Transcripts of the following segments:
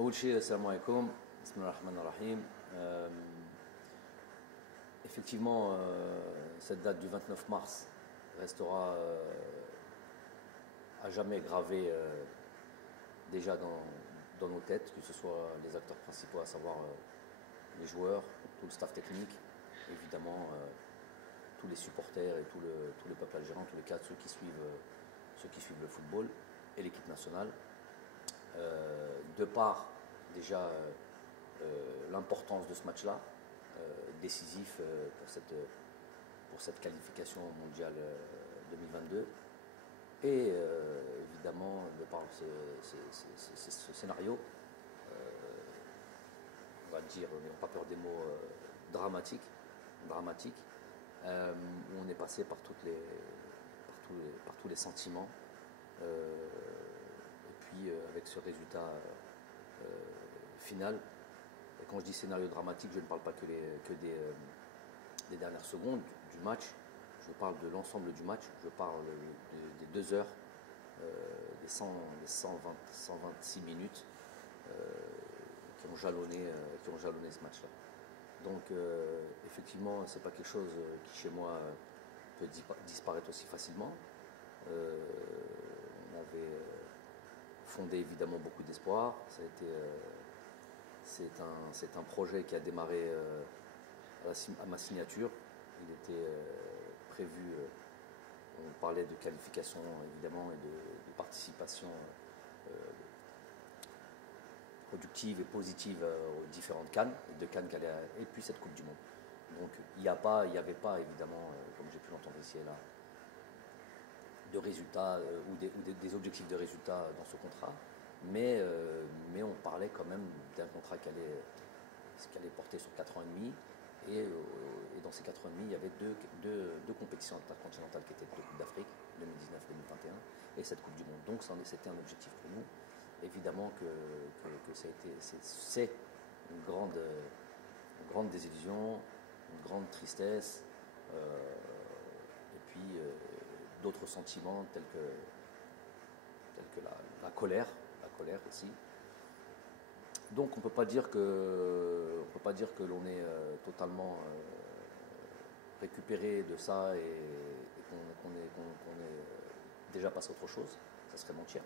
أول شيء السلام عليكم بسم الله الرحمن الرحيم. Effectivement, cette date du 29 mars restera à jamais gravée déjà dans nos têtes, que ce soit les acteurs principaux, à savoir les joueurs, tout le staff technique, évidemment tous les supporters et tout le peuple algérien, tous les cas, ceux qui suivent le football et l'équipe nationale. De par déjà l'importance de ce match-là, décisif pour cette qualification mondiale 2022, et évidemment de par ce scénario, on va dire, n'ayons pas peur des mots, dramatique, où on est passé par tous les sentiments. Et puis avec ce résultat final, et quand je dis scénario dramatique, je ne parle pas que des dernières secondes du match, je parle de l'ensemble du match, je parle des 2 heures, des 126 minutes qui ont jalonné ce match-là. Donc effectivement, c'est pas quelque chose qui chez moi peut disparaître aussi facilement. On avait fondé évidemment beaucoup d'espoir. C'est un projet qui a démarré à ma signature. Il était prévu, on parlait de qualification évidemment et de participation productive et positive aux différentes CAN, et puis cette Coupe du Monde. Donc il n'y avait pas évidemment, comme j'ai pu l'entendre ici et là, de résultats ou des objectifs de résultats dans ce contrat, mais on parlait quand même d'un contrat qui allait porter sur 4 ans et demi, et dans ces 4 ans et demi, il y avait deux compétitions intercontinentales qui étaient deux Coupes d'Afrique, 2019-2021, et cette Coupe du Monde. Donc c'était un objectif pour nous. Évidemment que c'est une grande désillusion, une grande tristesse, et puis d'autres sentiments tels que la colère aussi. Donc on peut pas dire que l'on est totalement récupéré de ça et qu'on est déjà passé à autre chose. Ça serait mentir.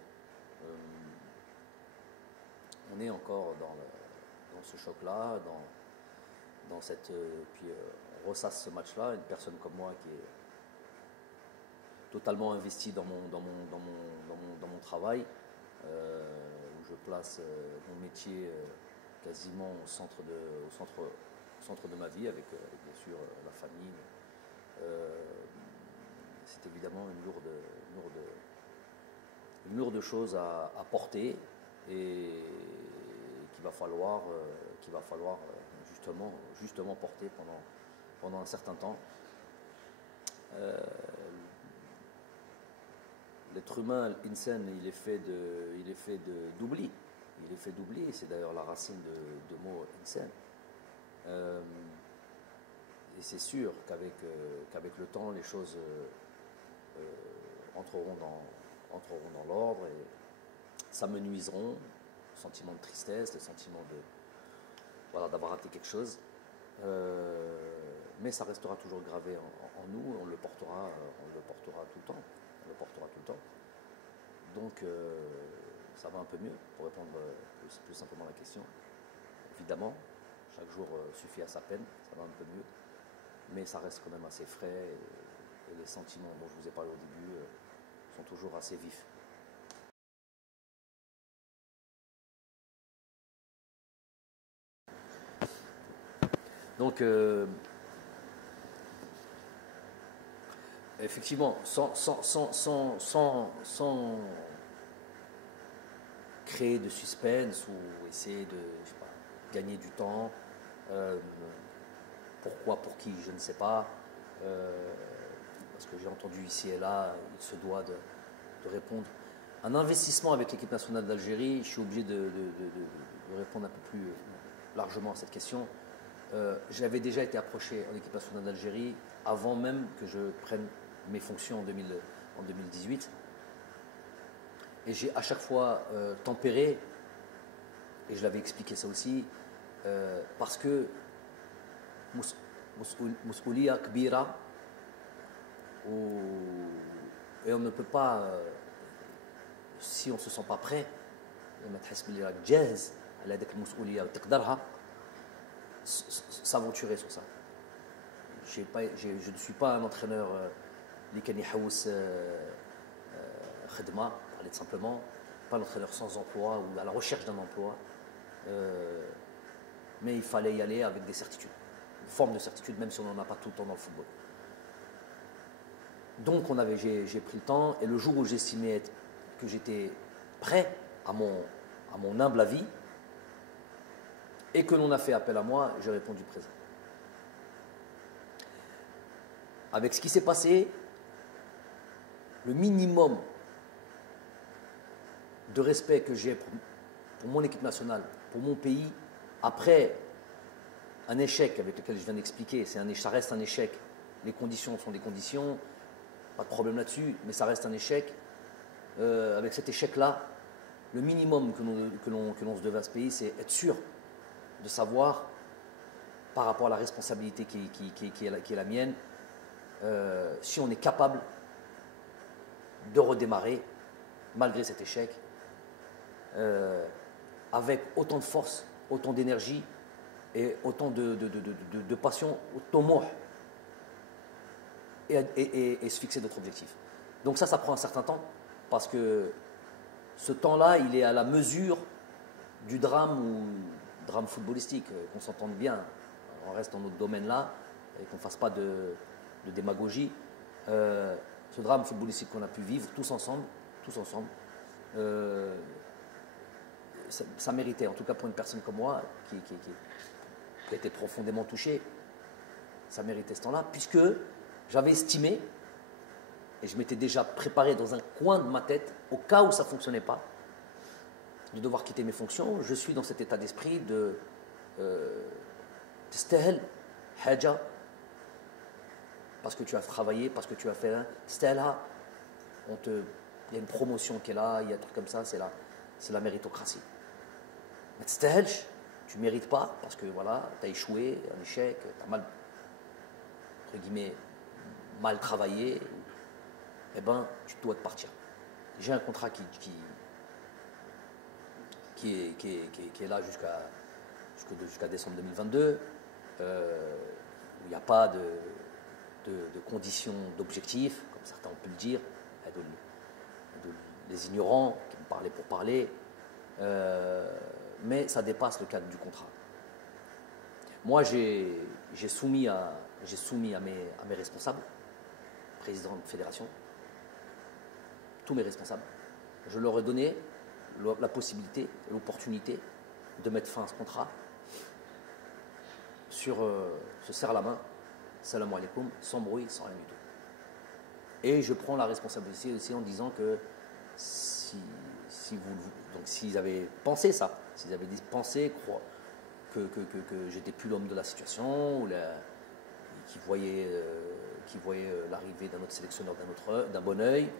On est encore dans ce choc-là, dans cette puis on ressasse ce match-là. Une personne comme moi qui est totalement investi dans mon travail, où je place mon métier quasiment au centre de ma vie, avec bien sûr la famille. C'est évidemment une lourde chose à porter, et qu'il va falloir justement porter pendant un certain temps. L'être humain, l'insan, il est fait d'oubli. Il est fait d'oubli, c'est d'ailleurs la racine de mot insan. Et c'est sûr qu'avec le temps, les choses entreront dans l'ordre, et s'amenuiseront. Le sentiment de tristesse, le sentiment d'avoir raté quelque chose. Mais ça restera toujours gravé en nous, on le portera tout le temps. Donc ça va un peu mieux, pour répondre plus simplement à la question. Évidemment, chaque jour suffit à sa peine, ça va un peu mieux, mais ça reste quand même assez frais, et les sentiments dont je vous ai parlé au début sont toujours assez vifs. Donc effectivement, sans créer de suspense ou essayer de gagner du temps, pourquoi, pour qui, je ne sais pas, parce que j'ai entendu ici et là, il se doit de répondre. Un investissement avec l'équipe nationale d'Algérie, je suis obligé de répondre un peu plus largement à cette question. J'avais déjà été approché en équipe nationale d'Algérie avant même que je prenne mes fonctions en 2018, et j'ai à chaque fois tempéré et je l'avais expliqué ça aussi, parce que مسؤولية كبيرة et on ne peut pas, si on ne se sent pas prêt, لما تحس باللي راك جاهز على هذيك المسؤولية وتقدرها, s'aventurer sur ça. Je ne suis pas un entraîneur اللي كان يحوس خدمة, parler tout simplement, pas l'entraîneur sans emploi ou à la recherche d'un emploi, mais il fallait y aller avec des certitudes, une forme de certitude, même si on n'en a pas tout le temps dans le football. Donc j'ai pris le temps, et le jour où j'estimais que j'étais prêt à mon humble avis, et que l'on a fait appel à moi, j'ai répondu présent. Avec ce qui s'est passé, le minimum de respect que j'ai pour mon équipe nationale, pour mon pays, après un échec avec lequel je viens d'expliquer, ça reste un échec, les conditions sont des conditions, pas de problème là-dessus, mais ça reste un échec. Avec cet échec-là, le minimum que l'on se devait à ce pays, c'est être sûr de savoir, par rapport à la responsabilité qui est la mienne, si on est capable de redémarrer, malgré cet échec, avec autant de force, autant d'énergie et autant de passion, autant de et se fixer d'autres objectifs. Donc ça prend un certain temps, parce que ce temps-là, il est à la mesure du drame footballistique, qu'on s'entende bien, on reste dans notre domaine-là, et qu'on ne fasse pas de démagogie. Ce drame footballistique qu'on a pu vivre tous ensemble, ça méritait, en tout cas pour une personne comme moi, qui a été profondément touchée, ça méritait ce temps-là, puisque j'avais estimé, et je m'étais déjà préparé dans un coin de ma tête, au cas où ça ne fonctionnait pas, de devoir quitter mes fonctions. Je suis dans cet état d'esprit de تستاهل حاجة, parce que tu as travaillé, parce que tu as fait تستاهلها, il y a une promotion qui est là, il y a un truc comme ça, c'est la méritocratie. Mais تستاهلش, tu ne mérites pas, parce que voilà, tu as échoué, un échec, tu as mal, entre guillemets, mal travaillé, eh ben, tu dois te partir. J'ai un contrat qui est là jusqu'à décembre 2022, où il n'y a pas de conditions d'objectifs, comme certains ont pu le dire, les ignorants qui me parlaient pour parler, mais ça dépasse le cadre du contrat. Moi, j'ai soumis à mes responsables, président de fédération, tous mes responsables, je leur ai donné la possibilité, l'opportunité de mettre fin à ce contrat sur se serre la main, salam alaikum, sans bruit, sans rien du tout. Et je prends la responsabilité aussi en disant que s'ils avaient pensé ça, s'ils avaient pensé que j'étais plus l'homme de la situation, ou qui voyaient l'arrivée d'un autre sélectionneur d'un bon oeil,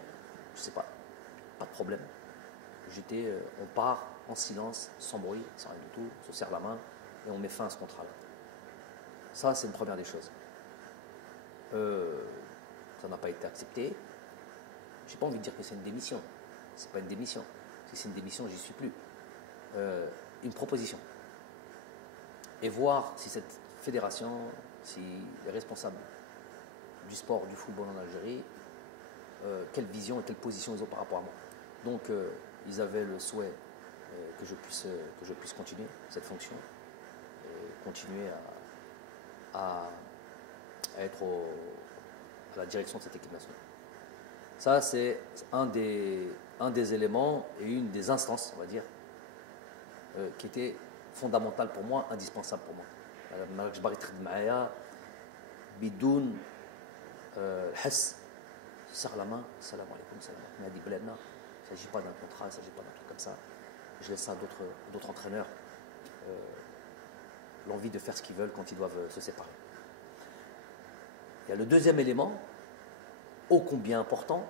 je ne sais pas, pas de problème. On part en silence, sans bruit, sans rien du tout, on se serre la main et on met fin à ce contrat-là. Ça, c'est une première des choses. Ça n'a pas été accepté. Je n'ai pas envie de dire que c'est une démission. Ce n'est pas une démission. Si c'est une démission, j'y suis plus. Une proposition. Et voir si cette fédération, si les responsables du sport, du football en Algérie, quelle vision et quelle position ils ont par rapport à moi. Donc, ils avaient le souhait que je puisse continuer cette fonction et continuer à être à la direction de cette équipe nationale. Ça, c'est un des éléments et une des instances, on va dire, qui était fondamentale pour moi, indispensable pour moi. مالكش باغي تخدم معايا بدون الحس, serre la main, salam alaikum, salam alaikum, هذه بلادنا. Il ne s'agit pas d'un contrat, il ne s'agit pas d'un truc comme ça. Je laisse ça à d'autres entraîneurs, l'envie de faire ce qu'ils veulent quand ils doivent se séparer. Il y a le deuxième élément, ô combien important,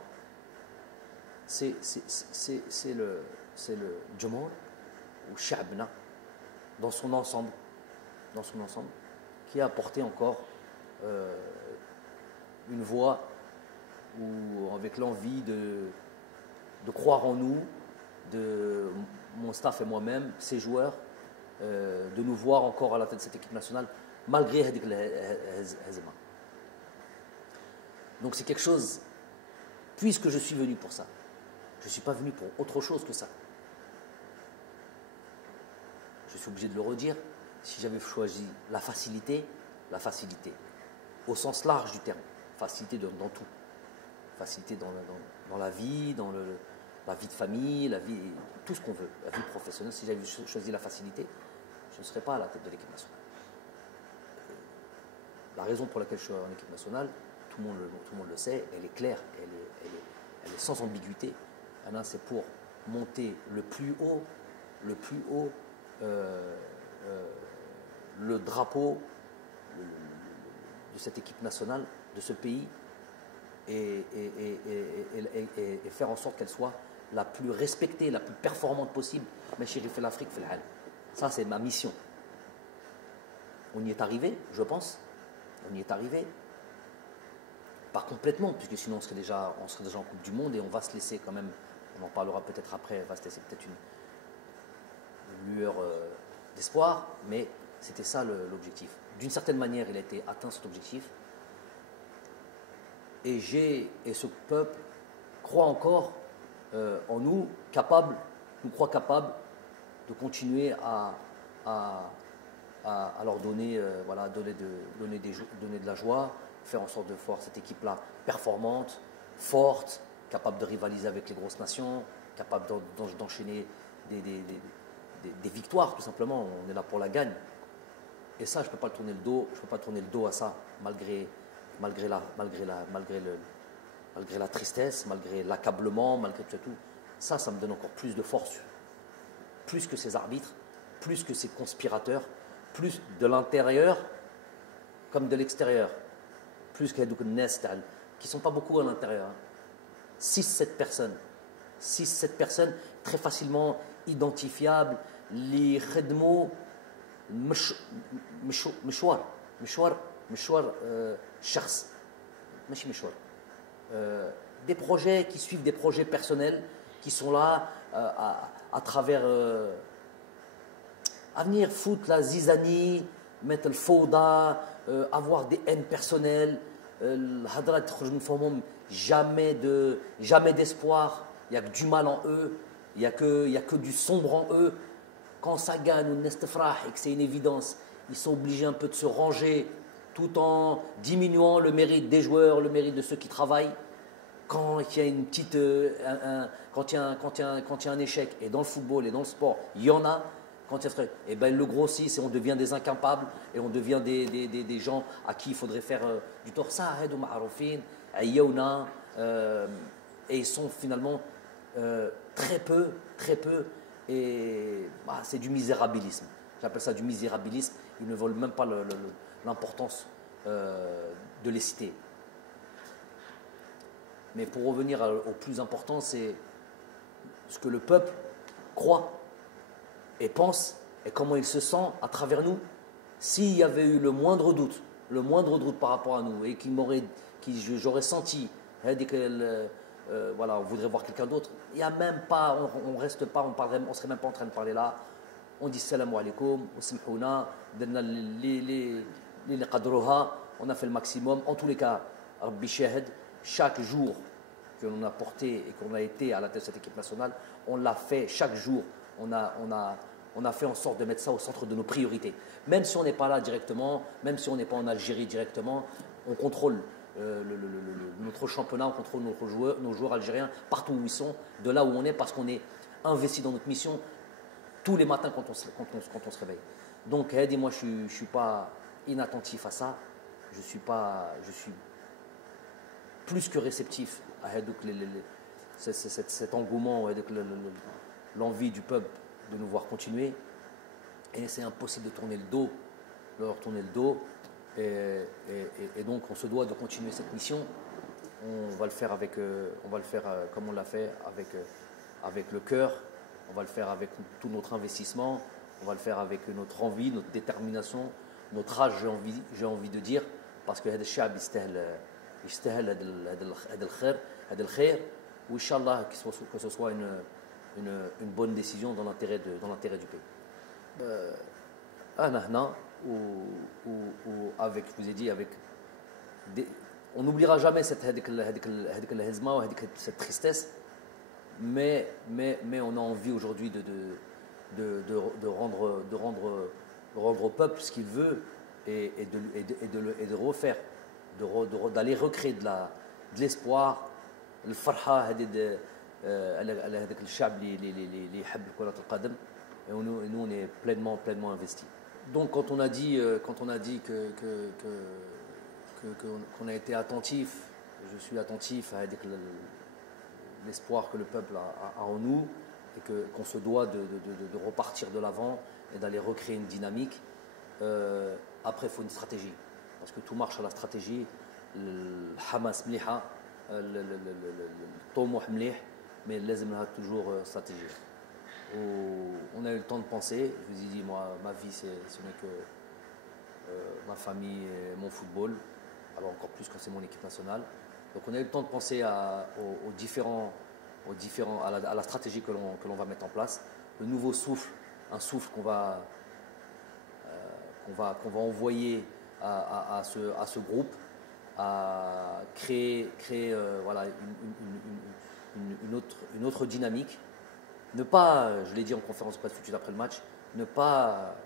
c'est le Jumhur ou Sha'bna, dans son ensemble, qui a apporté encore une voix ou avec l'envie de croire en nous, de mon staff et moi-même, ces joueurs, de nous voir encore à la tête de cette équipe nationale, malgré Hazema. Donc c'est quelque chose, puisque je suis venu pour ça, je ne suis pas venu pour autre chose que ça. Je suis obligé de le redire, si j'avais choisi la facilité, au sens large du terme, facilité dans tout, facilité dans la vie, la vie de famille, la vie, tout ce qu'on veut, la vie professionnelle. Si j'avais choisi la facilité, je ne serais pas à la tête de l'équipe nationale. La raison pour laquelle je suis en équipe nationale, tout le monde le sait, elle est claire, elle est sans ambiguïté. C'est pour monter le plus haut le drapeau de cette équipe nationale, de ce pays, et faire en sorte qu'elle soit la plus respectée, la plus performante possible. Mais chéri, fait l'Afrique, fait le. Ça, c'est ma mission. On y est arrivé, je pense. On y est arrivé. Pas complètement, puisque sinon on serait déjà en Coupe du Monde et on va se laisser quand même, on en parlera peut-être après, on va se laisser peut-être une lueur d'espoir, mais c'était ça l'objectif. D'une certaine manière, il a été atteint cet objectif. Et ce peuple croit encore en nous, nous croit capable de continuer à leur donner, donner de la joie, faire en sorte de voir cette équipe-là performante, forte, capable de rivaliser avec les grosses nations, capable d'enchaîner des victoires, tout simplement. On est là pour la gagne. Et ça, je ne peux pas tourner le dos à ça, malgré la tristesse, malgré l'accablement, malgré tout. Ça me donne encore plus de force. Plus que ces arbitres, plus que ces conspirateurs, plus de l'intérieur comme de l'extérieur. Plus qu'il y a des qui ne sont pas beaucoup à l'intérieur. 6-7 personnes très facilement identifiables. Les khedmo مشوار شخص ماشي مشوار. Des projets qui suivent des projets personnels qui sont là à travers à venir foutre la zizanie, mettre le fauda, avoir des haines personnelles, jamais d'espoir, il n'y a que du mal en eux, il n'y a que du sombre en eux. Quand ça gagne ou nestefrah et que c'est une évidence, ils sont obligés un peu de se ranger tout en diminuant le mérite des joueurs, le mérite de ceux qui travaillent. Quand il y a une petite, quand il y a un échec, et dans le football et dans le sport, il y en a. Quand il y a, et ben, ils le grossissent et on devient des incapables et on devient des gens à qui il faudrait faire du tort. Ça, et ils sont finalement très peu, et c'est du misérabilisme. J'appelle ça du misérabilisme. Ils ne veulent même pas l'importance de les citer. Mais pour revenir au plus important, c'est ce que le peuple croit et pense et comment il se sent à travers nous. S'il y avait eu le moindre doute par rapport à nous et j'aurais senti on voudrait voir quelqu'un d'autre, il n'y a même pas, on reste pas, on serait même pas en train de parler là. On dit salam alaikum, on a fait le maximum. En tous les cas, Rabbi Shahid, chaque jour que l'on a porté et qu'on a été à la tête de cette équipe nationale, on l'a fait chaque jour. On a fait en sorte de mettre ça au centre de nos priorités. Même si on n'est pas là directement, même si on n'est pas en Algérie directement, on contrôle notre championnat, on contrôle nos joueurs algériens partout où ils sont, de là où on est, parce qu'on est investi dans notre mission tous les matins quand on se réveille. Donc, moi, je ne suis pas inattentif à ça. Je suis plus que réceptif à cet engouement, l'envie du peuple de nous voir continuer. Et c'est impossible de leur tourner le dos. Et donc, on se doit de continuer cette mission. On va le faire comme on l'a fait, avec le cœur. On va le faire avec tout notre investissement. On va le faire avec notre envie, notre détermination, notre âge, j'ai envie de dire, parce que هذا الشعب يستاهل هذا الخير وإنشالله que ce soit une bonne décision dans l'intérêt du pays. أنا هنا avec, je vous ai dit, avec on n'oubliera jamais cette tristesse, mais on a envie aujourd'hui de rendre au peuple ce qu'il veut et de refaire, d'aller recréer de l'espoir, le farha هذاك الشعب اللي يحب كرة القدم, et nous on est pleinement investis. Donc quand on a dit qu'on a été attentif, je suis attentif à l'espoir que le peuple a en nous et qu'on se doit de repartir de l'avant et d'aller recréer une dynamique. Après, il faut une stratégie, parce que tout marche à la stratégie. Le Hamas mliha, le طموح مليح, mais لازم لها toujours stratégie. On a eu le temps de penser. Je vous ai dit, moi, ma vie, ce n'est que ma famille et mon football. Alors encore plus quand c'est mon équipe nationale. Donc on a eu le temps de penser à la stratégie que l'on va mettre en place. Le nouveau souffle, un souffle qu'on va envoyer à ce groupe, à créer voilà, une autre dynamique. Ne pas, je l'ai dit en conférence presse tout de suite après le match, ne pas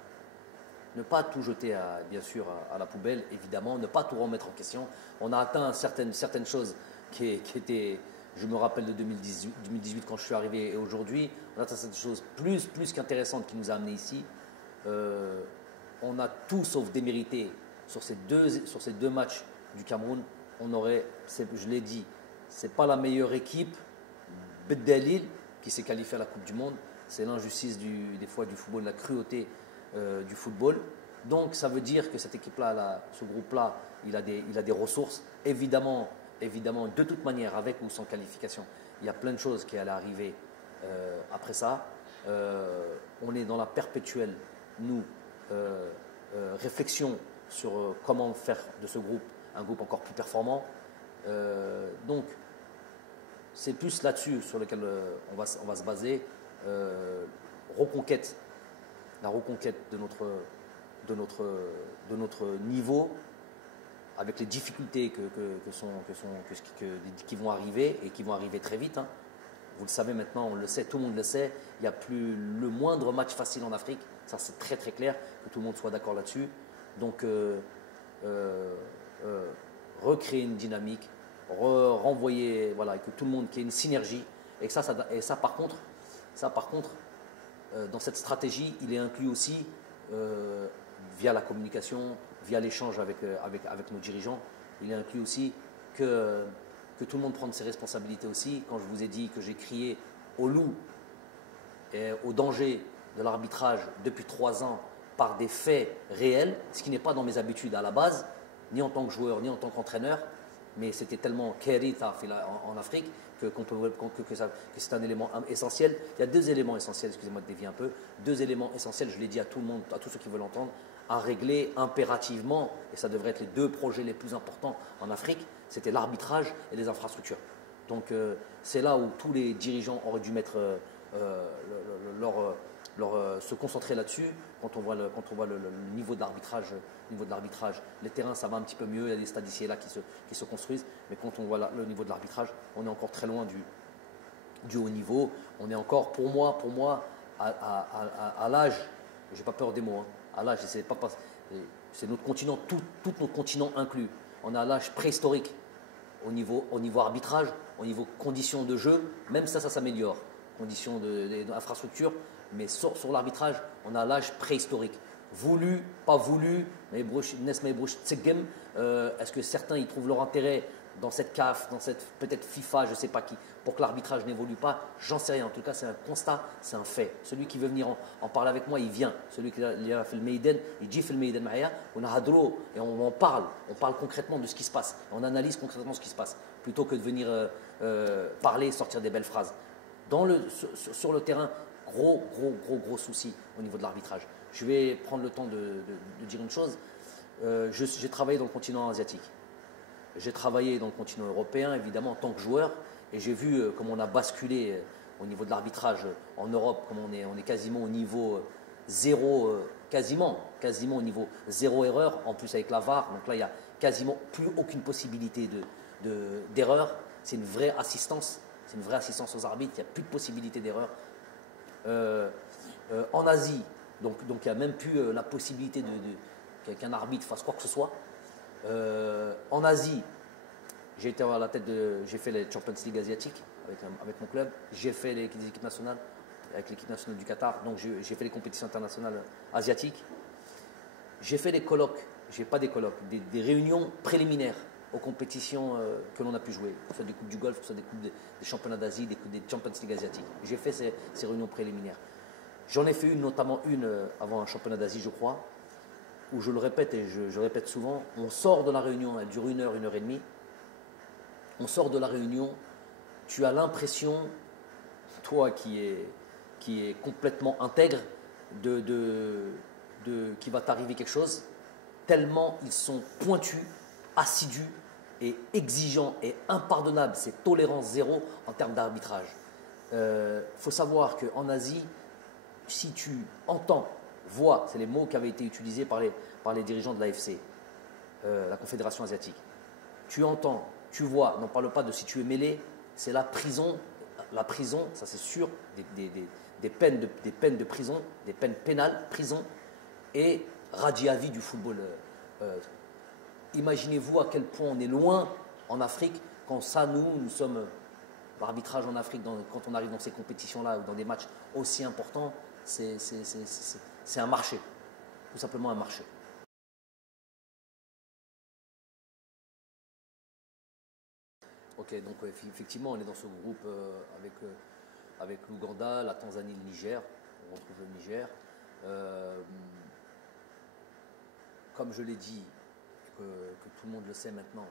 tout jeter bien sûr à la poubelle, évidemment, ne pas tout remettre en question. On a atteint certaines choses qui étaient, je me rappelle de 2018 quand je suis arrivé, et aujourd'hui, on a atteint certaines choses plus qu'intéressantes qui nous a amenés ici. On a tout sauf démérité sur ces deux matchs du Cameroun. Je l'ai dit, c'est pas la meilleure équipe Beddalil qui s'est qualifiée à la Coupe du Monde. C'est l'injustice des fois du football, la cruauté du football. Donc ça veut dire que cette équipe-là, ce groupe-là, il a des ressources. Évidemment, de toute manière, avec ou sans qualification, il y a plein de choses qui allaient arriver après ça. On est dans la perpétuelle, nous, réflexion sur comment faire de ce groupe un groupe encore plus performant. Donc, c'est plus là-dessus sur lequel on va se baser. La reconquête de notre niveau, avec les difficultés qui vont arriver et qui vont arriver très vite. Hein. Vous le savez maintenant, on le sait, tout le monde le sait. Il n'y a plus le moindre match facile en Afrique. Ça, c'est très très clair, que tout le monde soit d'accord là-dessus. Donc, recréer une dynamique, renvoyer, voilà, que tout le monde, qu'il y ait une synergie. Et ça par contre, dans cette stratégie, il est inclus aussi via la communication, via l'échange avec nos dirigeants. Il est inclus aussi que tout le monde prenne ses responsabilités aussi. Quand je vous ai dit que j'ai crié au loup et au danger de l'arbitrage depuis 3 ans par des faits réels, ce qui n'est pas dans mes habitudes à la base, ni en tant que joueur, ni en tant qu'entraîneur, mais c'était tellement kerita en Afrique que c'est un élément essentiel. Il y a 2 éléments essentiels, excusez-moi de dévier un peu, 2 éléments essentiels, je l'ai dit à tout le monde, à tous ceux qui veulent l'entendre, à régler impérativement, et ça devrait être les 2 projets les plus importants en Afrique, c'était l'arbitrage et les infrastructures. Donc c'est là où tous les dirigeants auraient dû mettre se concentrer là-dessus. Quand on voit le niveau de l'arbitrage, les terrains ça va un petit peu mieux, il y a des stades ici et là qui se construisent, mais quand on voit le niveau de l'arbitrage, on est encore très loin du haut niveau. On est encore, pour moi à l'âge, j'ai pas peur des mots, hein, à l'âge, c'est notre continent, tout notre continent inclus. On est à l'âge préhistorique au niveau arbitrage, au niveau conditions de jeu, même ça s'améliore, conditions d'infrastructure. Mais sur l'arbitrage, on a l'âge préhistorique. Voulu, pas voulu, est-ce que certains y trouvent leur intérêt dans cette CAF, dans cette peut-être FIFA, je ne sais pas qui, pour que l'arbitrage n'évolue pas? J'en sais rien. En tout cas, c'est un constat, c'est un fait. Celui qui veut venir en parler avec moi, il vient. Celui qui a fait le Meiden, il dit fait le Meiden Mahia, on a Hadro et on en parle. On parle concrètement de ce qui se passe. On analyse concrètement ce qui se passe, plutôt que de venir parler, sortir des belles phrases. Sur le terrain, gros souci au niveau de l'arbitrage. Je vais prendre le temps de dire une chose. J'ai travaillé dans le continent asiatique. J'ai travaillé dans le continent européen, évidemment, en tant que joueur. Et j'ai vu comment on a basculé au niveau de l'arbitrage en Europe, comme on est quasiment au niveau zéro, quasiment au niveau zéro erreur, en plus avec la VAR. Donc là, il n'y a quasiment plus aucune possibilité d'erreur. C'est une vraie assistance. C'est une vraie assistance aux arbitres. Il n'y a plus de possibilité d'erreur. En Asie, donc il n'y a même plus la possibilité qu'un arbitre fasse quoi que ce soit. En Asie, j'ai été à la tête j'ai fait les Champions League asiatiques avec mon club. J'ai fait les équipes nationales avec l'équipe nationale du Qatar. Donc j'ai fait les compétitions internationales asiatiques. J'ai fait des colloques, pas des colloques, des réunions préliminaires aux compétitions que l'on a pu jouer, que ce soit des coupes du Golfe, que ce soit des coupes des championnats d'Asie, des Champions League asiatiques. J'ai fait ces réunions préliminaires. J'en ai fait notamment une avant un championnat d'Asie, je crois, où je le répète et je répète souvent, on sort de la réunion, elle dure 1 heure, 1 heure et demie. On sort de la réunion, tu as l'impression, toi qui est complètement intègre, qu'il va t'arriver quelque chose, tellement ils sont pointus, assidus et exigeants et impardonnables. C'est tolérance zéro en termes d'arbitrage. Faut savoir qu'en Asie, si tu entends, vois, c'est les mots qui avaient été utilisés par les dirigeants de l'AFC, la Confédération asiatique. Tu entends, tu vois, n'en parle pas de si tu es mêlé, c'est la prison. La prison, ça c'est sûr, des peines de prison, des peines pénales, prison et radis à vie du football. Imaginez-vous à quel point on est loin en Afrique quand ça, nous sommes l'arbitrage en Afrique, quand on arrive dans ces compétitions-là ou dans des matchs aussi importants, c'est un marché, tout simplement un marché. Ok, donc effectivement, on est dans ce groupe avec l'Ouganda, la Tanzanie, le Niger. On retrouve le Niger. Comme je l'ai dit, que tout le monde le sait maintenant,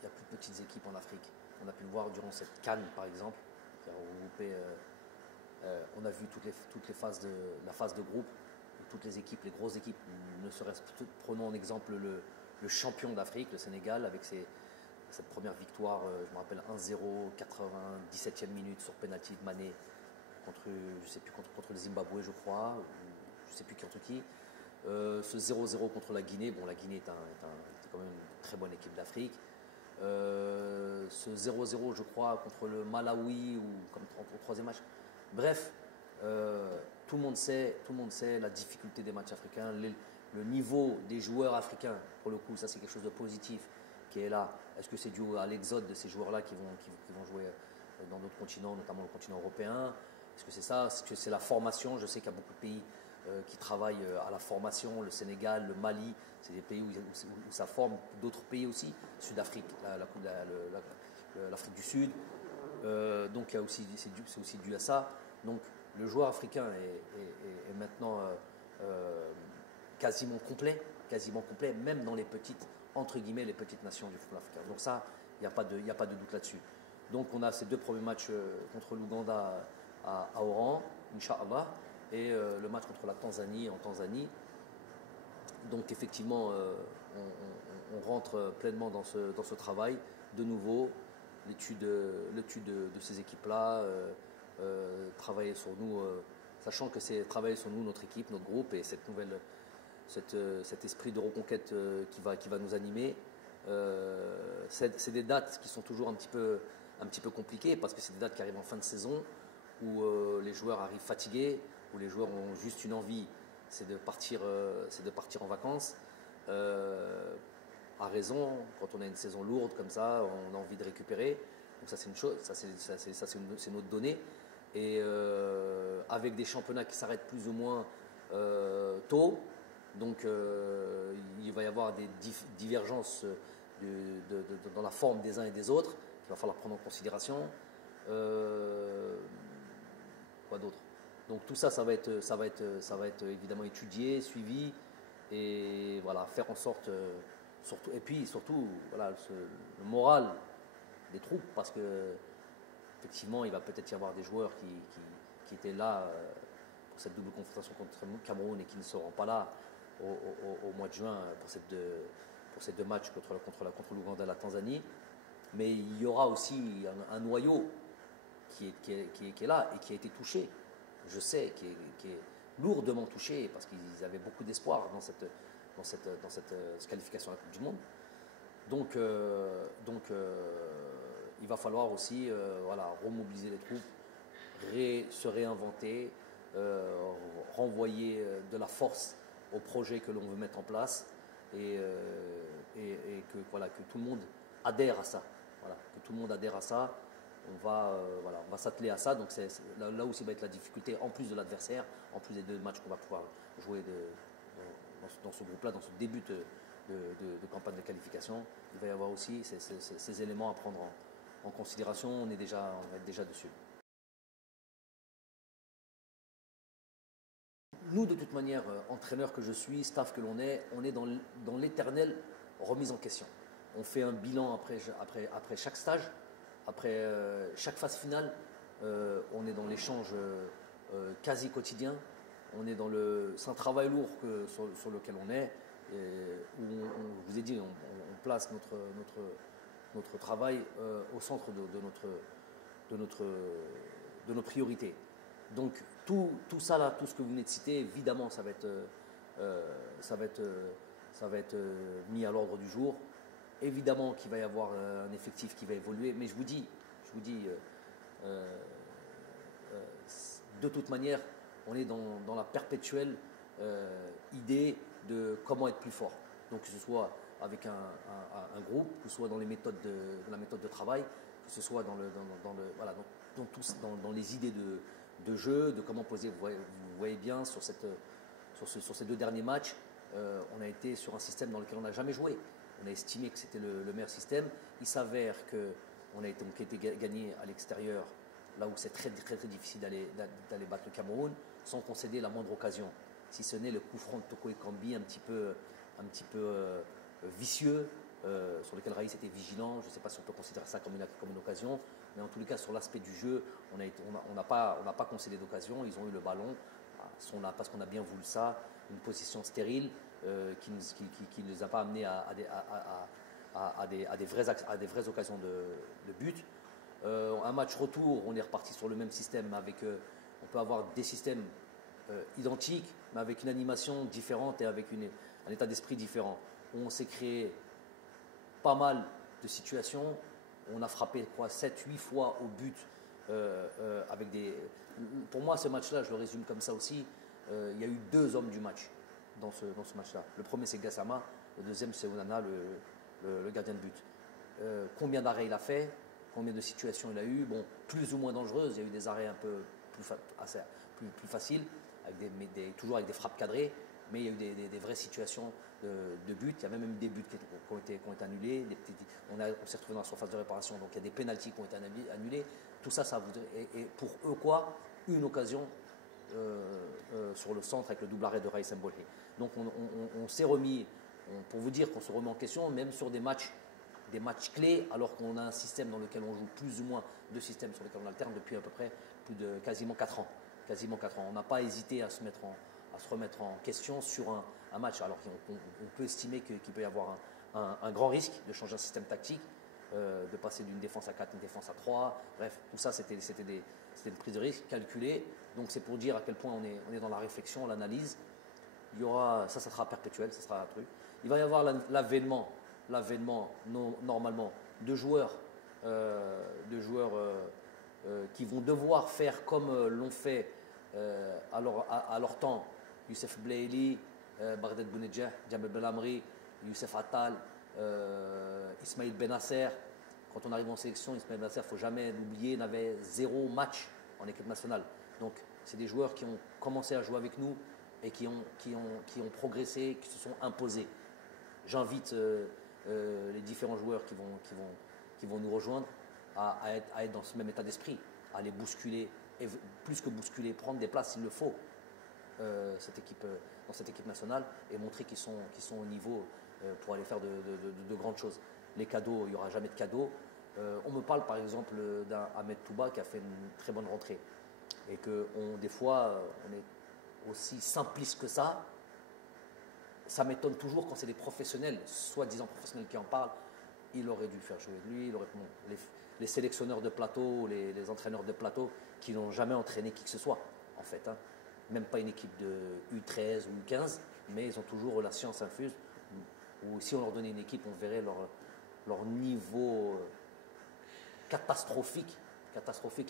il y a plus de petites équipes en Afrique. On a pu le voir durant cette CAN, par exemple, qui a regroupé. On a vu toutes les phases la phase de groupe, toutes les équipes, les grosses équipes. Ne serait-ce, prenons en exemple le champion d'Afrique, le Sénégal, avec cette première victoire, je me rappelle 1-0, 97e minute sur penalty de Mané contre le Zimbabwe, je crois, je ne sais plus contre qui. Ce 0-0 contre la Guinée, bon, la Guinée était quand même une très bonne équipe d'Afrique. Ce 0-0, je crois, contre le Malawi ou comme au troisième match. Bref, tout le monde sait la difficulté des matchs africains, le niveau des joueurs africains, pour le coup, ça c'est quelque chose de positif qui est là. Est-ce que c'est dû à l'exode de ces joueurs-là qui vont jouer dans d'autres continents, notamment le continent européen? Est-ce que c'est ça? Est-ce que c'est la formation? Je sais qu'il y a beaucoup de pays qui travaillent à la formation, le Sénégal, le Mali, c'est des pays où ça forme, d'autres pays aussi, Sud-Afrique, l'Afrique du Sud. Donc c'est aussi dû à ça. Donc le joueur africain est maintenant quasiment complet, même dans les petites, entre guillemets, les petites nations du football africain. Donc ça, il n'y a pas de doute là-dessus. Donc on a ces 2 premiers matchs contre l'Ouganda à Oran, Inch'Allah, et le match contre la Tanzanie en Tanzanie. Donc effectivement, on rentre pleinement dans ce travail. De nouveau, l'étude de ces équipes-là, travailler sur nous, sachant que c'est travailler sur nous, notre équipe, notre groupe, et cet esprit de reconquête qui va nous animer. C'est des dates qui sont toujours un petit peu compliquées, parce que c'est des dates qui arrivent en fin de saison, où les joueurs arrivent fatigués, où les joueurs ont juste une envie, c'est de partir en vacances. À raison, quand on a une saison lourde comme ça, on a envie de récupérer. Donc ça c'est une chose, c'est notre donnée. Et avec des championnats qui s'arrêtent plus ou moins tôt, donc il va y avoir des divergences dans la forme des uns et des autres qu'il va falloir prendre en considération. Quoi d'autre? Donc tout ça, ça va être évidemment étudié, suivi, et voilà, faire en sorte, et puis surtout, voilà, le moral des troupes, parce que effectivement, il va peut-être y avoir des joueurs qui étaient là pour cette double confrontation contre le Cameroun et qui ne seront pas là au mois de juin pour ces deux matchs contre l'Ouganda et la Tanzanie. Mais il y aura aussi un noyau qui est là et qui a été touché, je sais, qui est lourdement touché parce qu'ils avaient beaucoup d'espoir dans cette qualification à la Coupe du Monde. Donc, il va falloir aussi remobiliser les troupes, se réinventer, renvoyer de la force au projet que l'on veut mettre en place et que tout le monde adhère à ça. Voilà, que tout le monde adhère à ça. On va s'atteler à ça. Donc c'est là aussi va être la difficulté, en plus de l'adversaire, en plus des deux matchs qu'on va pouvoir jouer dans ce groupe-là, dans ce début de campagne de qualification. Il va y avoir aussi ces éléments à prendre en considération. On va être déjà dessus. Nous, de toute manière, entraîneur que je suis, staff que l'on est, on est dans l'éternelle remise en question. On fait un bilan après chaque stage, après chaque phase finale. On est dans l'échange quasi quotidien. C'est un travail lourd sur lequel on est. Où je vous ai dit, on place notre travail au centre de nos priorités. Donc tout ça là, tout ce que vous venez de citer, évidemment, ça va être mis à l'ordre du jour. Évidemment qu'il va y avoir un effectif qui va évoluer, mais je vous dis, de toute manière, on est dans la perpétuelle idée de comment être plus fort. Donc que ce soit avec un groupe, que ce soit dans la méthode de travail, que ce soit dans les idées de jeu, de comment poser. Vous voyez bien sur ces deux derniers matchs, on a été sur un système dans lequel on n'a jamais joué. On a estimé que c'était le meilleur système. Il s'avère qu'on a été gagné à l'extérieur, là où c'est très, très, très difficile d'aller battre le Cameroun, sans concéder la moindre occasion. Si ce n'est le coup franc de Toko Ekambi un petit peu vicieux, sur lequel Raïs était vigilant. Je ne sais pas si on peut considérer ça comme une occasion, mais en tous les cas, sur l'aspect du jeu, on n'a pas concédé d'occasion. Ils ont eu le ballon, parce qu'on a bien voulu ça, une position stérile qui ne les a pas amenés à des vraies occasions de but. Un match retour, on est reparti sur le même système, on peut avoir des systèmes identiques, mais avec une animation différente et avec un état d'esprit différent. On s'est créé pas mal de situations. On a frappé 7-8 fois au but Pour moi, ce match-là, je le résume comme ça aussi. Il y a eu 2 hommes du match dans ce match-là. Le premier, c'est Gassama. Le deuxième, c'est Onana, le gardien de but. Combien d'arrêts il a fait? Combien de situations il a eu? Bon, plus ou moins dangereuses. Il y a eu des arrêts un peu plus faciles, toujours avec des frappes cadrées. Mais il y a eu des vraies situations de but. Il y a même eu des buts qui ont été annulés. On s'est retrouvé dans la surface de réparation. Donc il y a des pénaltys qui ont été annulés. Tout ça, et pour eux quoi? Une occasion sur le centre avec le double arrêt de Raïs Mbolé. Donc on s'est remis, pour vous dire qu'on se remet en question, même sur des matchs clés, alors qu'on a un système dans lequel on joue plus ou moins 2 systèmes sur lesquels on alterne depuis à peu près quasiment 4 ans. On n'a pas hésité à se remettre en question sur un match, alors qu'on peut estimer qu'il peut y avoir un grand risque de changer un système tactique, de passer d'une défense à 4 à une défense à 3. Bref, tout ça, c'était une prise de risque calculée. Donc c'est pour dire à quel point on est dans la réflexion, l'analyse. Il y aura, ça sera perpétuel, ça sera un truc. Il va y avoir l'avènement normalement de joueurs qui vont devoir faire comme l'ont fait à leur temps Youssef Blaili, Baghdad Bounedjah, Jamel Belamri, Youssef Attal, Ismaïl Benasser. Quand on arrive en sélection, Ismaïl Benasser, il ne faut jamais l'oublier, n'avait 0 match en équipe nationale. Donc c'est des joueurs qui ont commencé à jouer avec nous et qui ont progressé, qui se sont imposés. J'invite les différents joueurs qui vont nous rejoindre à être dans ce même état d'esprit, à les bousculer, et plus que bousculer, prendre des places s'il le faut dans cette équipe nationale et montrer qu'ils sont au niveau pour aller faire de grandes choses. Les cadeaux, il n'y aura jamais de cadeaux. On me parle par exemple d'un Ahmed Touba qui a fait une très bonne rentrée et que des fois on est aussi simpliste que ça m'étonne toujours quand c'est des professionnels, soi-disant professionnels qui en parlent. Il aurait dû faire jouer lui, les sélectionneurs de plateau, les entraîneurs de plateau qui n'ont jamais entraîné qui que ce soit, en fait. Hein. Même pas une équipe de U13 ou U15, mais ils ont toujours la science infuse. Ou si on leur donnait une équipe, on verrait leur niveau catastrophique, les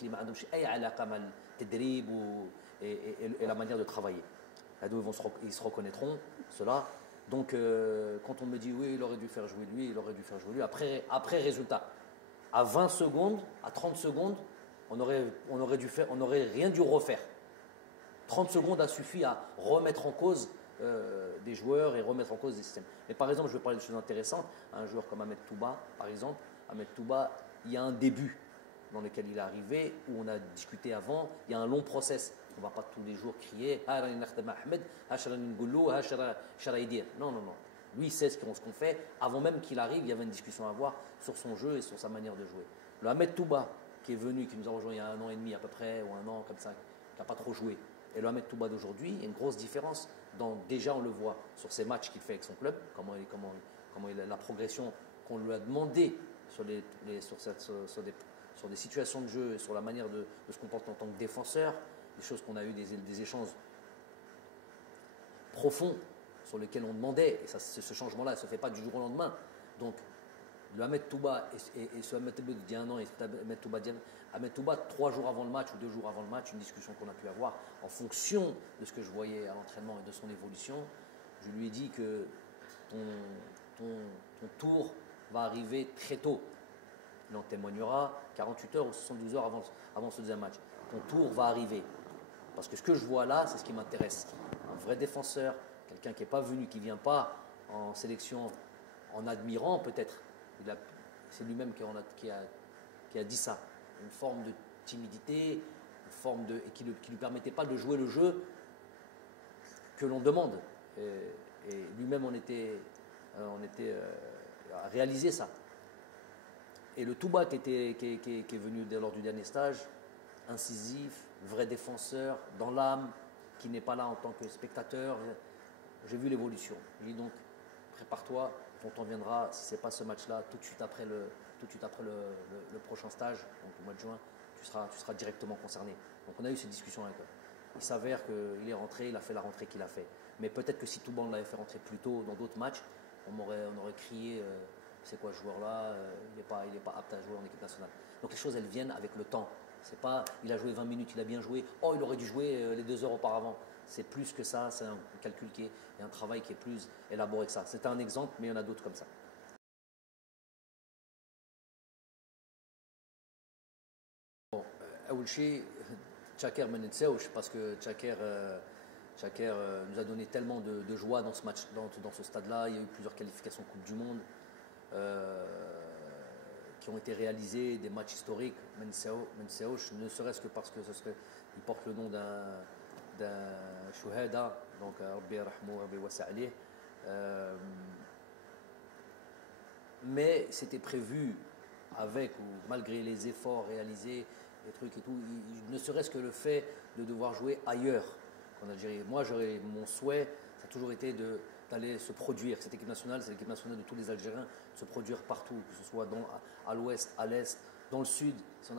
معندهمش أي علاقة مع التدريب et la manière de travailler. Ils se reconnaîtront, cela. Donc, quand on me dit oui, il aurait dû faire jouer lui, après résultat, à 20 secondes, à 30 secondes, on n'aurait rien dû refaire. 30 secondes a suffi à remettre en cause des joueurs et remettre en cause des systèmes. Mais par exemple, je vais parler de choses intéressantes. Un joueur comme Ahmed Touba, par exemple, Ahmed Touba, il y a un début dans lequel il est arrivé, où on a discuté avant, il y a un long process. On ne va pas tous les jours crier « Non, non, non. Lui, il sait ce qu'on fait. Avant même qu'il arrive, il y avait une discussion à avoir sur son jeu et sur sa manière de jouer. Le Ahmed Touba, qui est venu, qui nous a rejoint il y a 1 an et demi à peu près, ou 1 an comme ça, qui n'a pas trop joué, et le Ahmed Touba d'aujourd'hui, il y a une grosse différence. Déjà, on le voit sur ses matchs qu'il fait avec son club, comment la progression qu'on lui a demandé sur des situations de jeu, sur la manière de se comporter en tant que défenseur, des choses qu'on a eu des échanges profonds sur lesquels on demandait, et ce changement-là ne se fait pas du jour au lendemain. Donc, le Ahmed Touba et ce Ahmed Touba d'il y a 1 an et Ahmed Touba 3 jours avant le match ou 2 jours avant le match, une discussion qu'on a pu avoir en fonction de ce que je voyais à l'entraînement et de son évolution, je lui ai dit que ton tour va arriver très tôt. Il en témoignera 48 heures ou 72 heures avant ce deuxième match. Ton tour va arriver. Parce que ce que je vois là, c'est ce qui m'intéresse. Un vrai défenseur, quelqu'un qui n'est pas venu, qui ne vient pas en sélection en admirant peut-être. C'est lui-même qui a dit ça. Une forme de timidité, qui ne lui permettait pas de jouer le jeu que l'on demande. Et lui-même, on était à réaliser ça. Et le Touba qui est venu lors du dernier stage, incisif, vrai défenseur, dans l'âme, qui n'est pas là en tant que spectateur, j'ai vu l'évolution. Je dis donc, prépare-toi, ton temps viendra, si ce n'est pas ce match-là, tout de suite après le prochain stage, donc au mois de juin, tu seras directement concerné. Donc on a eu cette discussion avec eux. Il s'avère qu'il est rentré, il a fait la rentrée qu'il a fait. Mais peut-être que si Touba on l'avait fait rentrer plus tôt dans d'autres matchs, on aurait crié c'est quoi ce joueur-là, il n'est pas apte à jouer en équipe nationale. Donc les choses, elles viennent avec le temps. C'est pas, il a joué 20 minutes, il a bien joué, oh, il aurait dû jouer les 2 heures auparavant. C'est plus que ça, c'est un calcul et un travail qui est plus élaboré que ça. C'est un exemple, mais il y en a d'autres comme ça. Bon, أول شيء Tchaker ما ننساوش parce que Tchaker nous a donné tellement de joie dans ce match, dans ce stade-là. Il y a eu plusieurs qualifications Coupe du Monde qui ont été réalisées, des matchs historiques. ما ننساوش, ne serait-ce que parce que il porte le nom d'un chouhada, donc Rabbi yarhamou, Rabbi wasa' alayh. Mais c'était prévu avec ou malgré les efforts réalisés, les trucs et tout, ne serait-ce que le fait de devoir jouer ailleurs qu'en Algérie. Moi, mon souhait, ça a toujours été d'aller se produire. Cette équipe nationale, c'est l'équipe nationale de tous les Algériens, de se produire partout, que ce soit à l'ouest, à l'est, dans le sud. Si on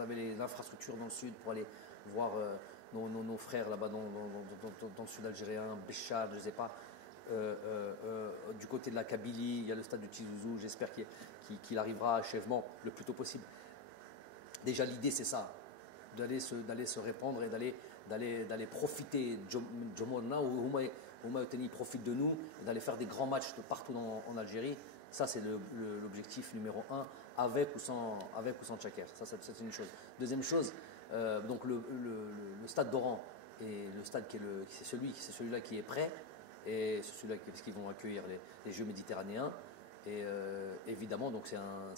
avait l'infrastructure dans le sud pour aller voir nos frères là-bas dans le sud algérien, Béchar, je ne sais pas. Du côté de la Kabylie, il y a le stade du Tizouzou, j'espère qu'il arrivera à achèvement le plus tôt possible. Déjà l'idée c'est ça, d'aller se répandre et d'aller profiter Jomorna ou Humayoteni profite de nous, d'aller faire des grands matchs de partout en Algérie. Ça c'est l'objectif numéro 1, avec ou sans Tchaker. Ça c'est une chose. Deuxième chose, donc le stade d'Oran et le stade c'est celui-là qui est prêt. Et c'est celui-là parce qu'ils vont accueillir les Jeux méditerranéens. Et évidemment, donc c'est un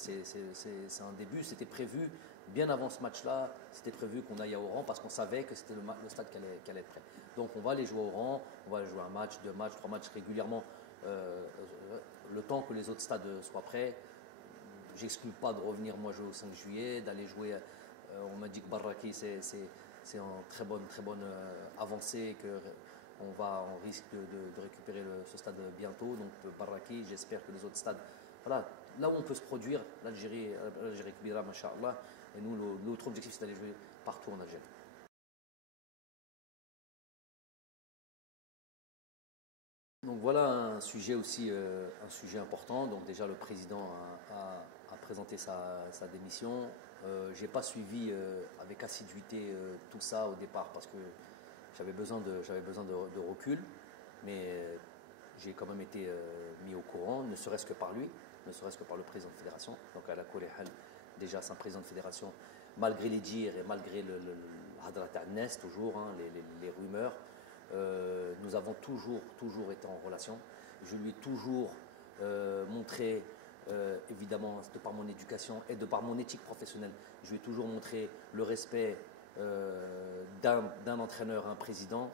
début. C'était prévu bien avant ce match-là. C'était prévu qu'on aille à Oran parce qu'on savait que c'était le stade qui allait être prêt. Donc on va aller jouer à Oran. On va aller jouer 1 match, 2 matchs, 3 matchs régulièrement. Le temps que les autres stades soient prêts. J'exclus pas de revenir moi jouer au 5 juillet, d'aller jouer. On m'a dit que Barraki c'est en très bonne avancée on risque de récupérer ce stade bientôt. Donc Barraki, j'espère que les autres stades, voilà, là où on peut se produire, l'Algérie Kbira, Masha'Allah, et nous, notre objectif, c'est d'aller jouer partout en Algérie. Donc voilà un sujet aussi un sujet important. Donc déjà le président a présenté sa démission. J'ai pas suivi avec assiduité tout ça au départ parce que j'avais besoin de recul, mais j'ai quand même été mis au courant, ne serait-ce que par lui, ne serait-ce que par le président de fédération. Donc à la Koréhal, déjà c'est un président de fédération, malgré les dires et malgré le hadrat al-Nes toujours, hein, les rumeurs. Nous avons toujours été en relation. Je lui ai toujours montré, évidemment, de par mon éducation et de par mon éthique professionnelle, je lui ai toujours montré le respect d'un entraîneur à un président,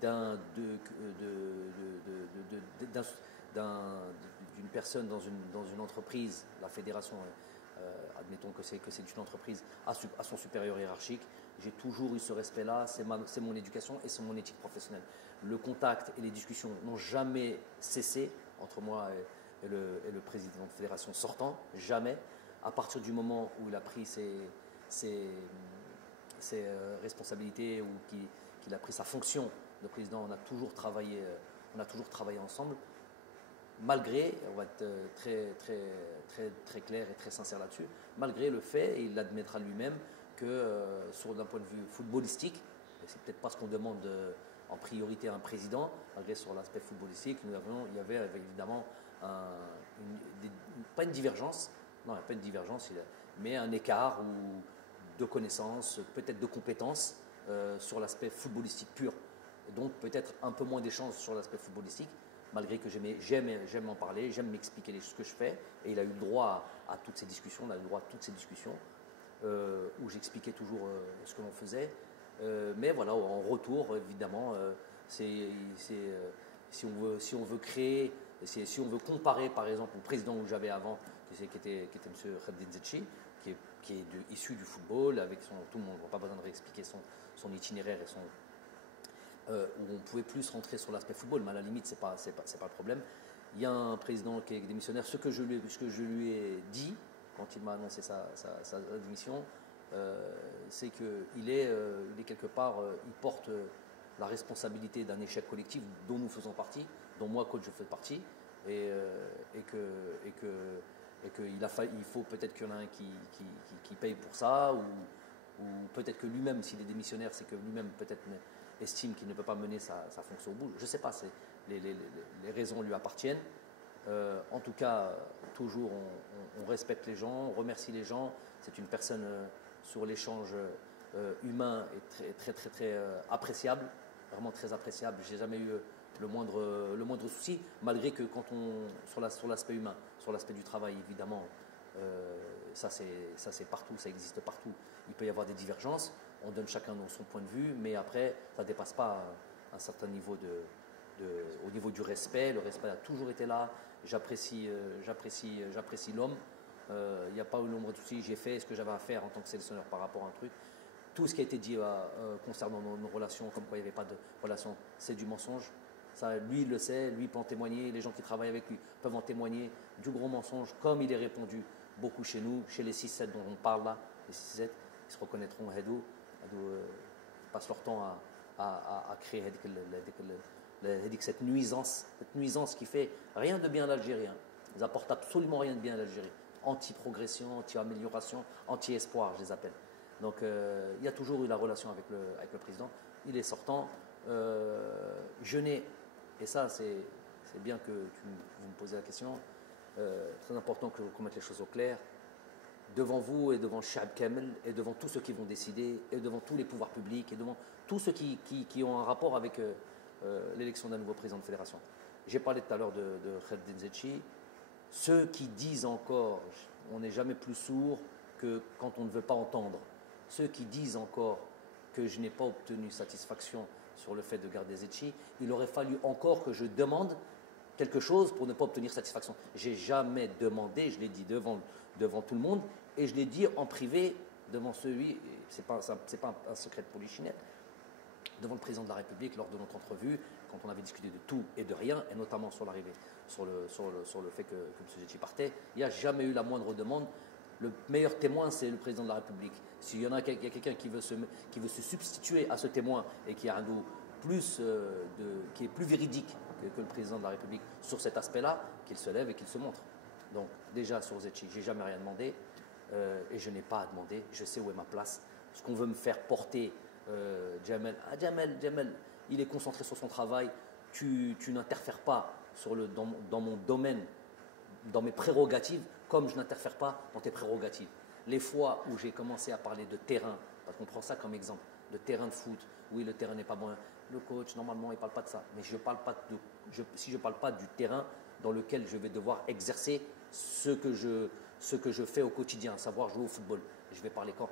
d'une personne dans une entreprise, la fédération, admettons que c'est une entreprise à son supérieur hiérarchique. J'ai toujours eu ce respect-là, c'est mon éducation et c'est mon éthique professionnelle. Le contact et les discussions n'ont jamais cessé entre moi et le président de fédération sortant, jamais. À partir du moment où il a pris ses responsabilités ou qu'il a pris sa fonction de président, on a toujours travaillé ensemble. Malgré, on va être très clair et très sincère là-dessus, malgré le fait, et il l'admettra lui-même, que d'un point de vue footballistique, et c'est peut-être pas ce qu'on demande en priorité à un président, malgré sur l'aspect footballistique, il y avait évidemment pas une divergence, non, pas une divergence, mais un écart de connaissances, peut-être de compétences sur l'aspect footballistique pur. Et donc peut-être un peu moins d'échanges sur l'aspect footballistique, malgré que j'aime en parler, j'aime m'expliquer ce que je fais, et il a eu le droit à toutes ces discussions, où j'expliquais toujours ce que l'on faisait. Mais voilà, en retour, évidemment, si on veut créer, si on veut comparer par exemple au président que j'avais avant, qui était M. Khaddin Zetchi, qui est issu du football, avec tout le monde, on n'a pas besoin de réexpliquer son itinéraire et où on pouvait plus rentrer sur l'aspect football, mais à la limite, c'est pas le problème. Il y a un président qui est démissionnaire. Ce que je lui ai dit quand il m'a annoncé sa démission, c'est qu'il est quelque part, il porte la responsabilité d'un échec collectif dont nous faisons partie, dont moi, coach, je fais partie, et qu'il faut peut-être qu'il y en a un qui paye pour ça, ou peut-être que lui-même, s'il est démissionnaire, c'est que lui-même peut-être estime qu'il ne peut pas mener sa fonction au bout. Je ne sais pas, les raisons lui appartiennent. En tout cas, toujours on respecte les gens, on remercie les gens. C'est une personne sur l'échange humain et très appréciable, vraiment très appréciable. Je n'ai jamais eu le moindre souci, malgré que sur l'aspect humain, sur l'aspect du travail, évidemment, ça c'est partout, ça existe partout. Il peut y avoir des divergences, on donne chacun son point de vue, mais après, ça ne dépasse pas un certain niveau au niveau du respect. Le respect a toujours été là. J'apprécie l'homme. Il n'y a pas eu l'ombre de souci. J'ai fait ce que j'avais à faire en tant que sélectionneur par rapport à un truc. Tout ce qui a été dit concernant nos relations, comme quoi il n'y avait pas de relation, c'est du mensonge. Ça, lui, il le sait, lui peut en témoigner, les gens qui travaillent avec lui peuvent en témoigner, du gros mensonge, comme il est répandu beaucoup chez nous, chez les 6-7 dont on parle là, les 6-7, ils se reconnaîtront, passent leur temps à créer cette nuisance qui fait rien de bien à l'Algérie. Ils n'apportent absolument rien de bien à l'Algérie. Anti-progression, anti-amélioration, anti-espoir, je les appelle. Donc il y a toujours eu la relation avec le président. Il est sortant. Je n'ai, et ça c'est bien que vous me posez la question, très important que vous mettez les choses au clair, devant vous et devant Shab Kamel et devant tous ceux qui vont décider et devant tous les pouvoirs publics et devant tous ceux qui ont un rapport avec l'élection d'un nouveau président de fédération. J'ai parlé tout à l'heure de Khaddin Zetchi. Ceux qui disent encore, on n'est jamais plus sourd que quand on ne veut pas entendre. Ceux qui disent encore que je n'ai pas obtenu satisfaction sur le fait de garder Zetchi, il aurait fallu encore que je demande quelque chose pour ne pas obtenir satisfaction. J'ai jamais demandé, je l'ai dit devant tout le monde, et je l'ai dit en privé devant celui, c'est pas un secret de polichinelle, devant le président de la République lors de notre entrevue, quand on avait discuté de tout et de rien, et notamment sur l'arrivée, sur le fait que M. Zetchi partait, il n'y a jamais eu la moindre demande. Le meilleur témoin, c'est le président de la République. S'il y en a quelqu'un qui veut se substituer à ce témoin et qui a un dos qui est plus véridique que le président de la République sur cet aspect-là, qu'il se lève et qu'il se montre. Donc déjà sur Zetchi, je n'ai jamais rien demandé et je n'ai pas à demander. Je sais où est ma place. Ce qu'on veut me faire porter, Jamel, il est concentré sur son travail. Tu n'interfères pas dans mon domaine, dans mes prérogatives, comme je n'interfère pas dans tes prérogatives. Les fois où j'ai commencé à parler de terrain, parce qu'on prend ça comme exemple, de terrain de foot, oui, le terrain n'est pas bon. Le coach, normalement, il ne parle pas de ça. Mais si je ne parle pas du terrain dans lequel je vais devoir exercer ce que je fais au quotidien, savoir jouer au football, je vais parler quand?